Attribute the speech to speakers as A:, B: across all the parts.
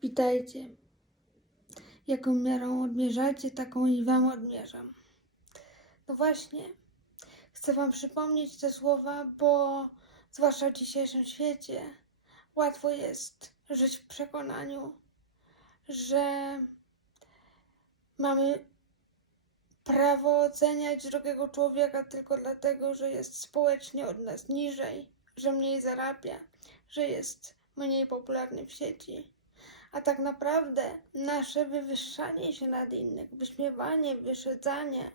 A: Pamiętajcie, jaką miarą odmierzacie, taką i wam odmierzam. No właśnie, chcę wam przypomnieć te słowa, bo zwłaszcza w dzisiejszym świecie łatwo jest żyć w przekonaniu, że mamy prawo oceniać drugiego człowieka tylko dlatego, że jest społecznie od nas niżej, że mniej zarabia, że jest mniej popularny w sieci. A tak naprawdę nasze wywyższanie się nad innych, wyśmiewanie, wyszedzanie,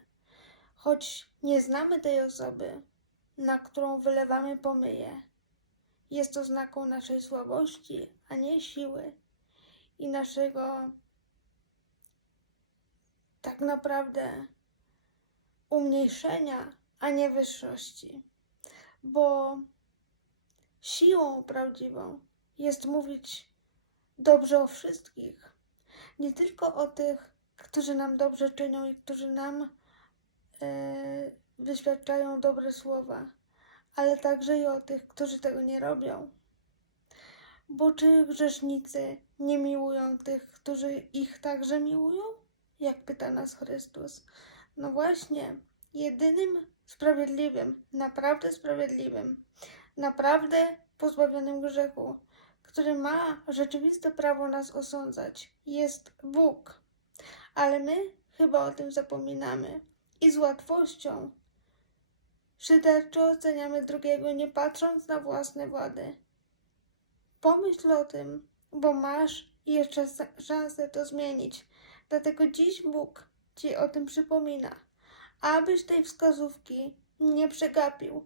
A: choć nie znamy tej osoby, na którą wylewamy pomyje, jest to znaką naszej słabości, a nie siły i naszego tak naprawdę umniejszenia, a nie wyższości. Bo siłą prawdziwą jest mówić dobrze o wszystkich. Nie tylko o tych, którzy nam dobrze czynią i którzy nam e, wyświadczają dobre słowa, ale także i o tych, którzy tego nie robią. Bo czy grzesznicy nie miłują tych, którzy ich także miłują? Jak pyta nas Chrystus. No właśnie, jedynym sprawiedliwym, naprawdę sprawiedliwym, naprawdę pozbawionym grzechu, który ma rzeczywiste prawo nas osądzać, jest Bóg. Ale my chyba o tym zapominamy i z łatwością szyderczo oceniamy drugiego, nie patrząc na własne wady. Pomyśl o tym, bo masz jeszcze szansę to zmienić. Dlatego dziś Bóg ci o tym przypomina, abyś tej wskazówki nie przegapił.